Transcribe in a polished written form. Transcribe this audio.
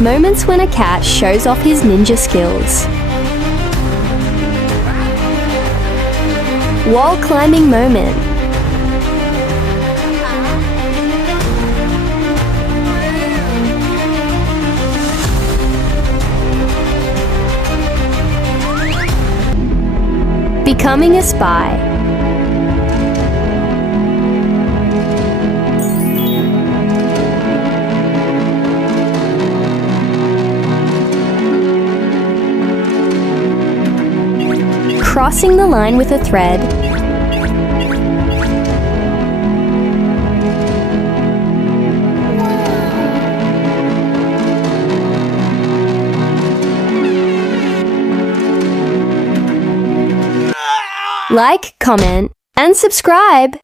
Moments when a cat shows off his ninja skills. Wall climbing moment. Becoming a spy. Crossing the line with a thread. Like, comment, and subscribe!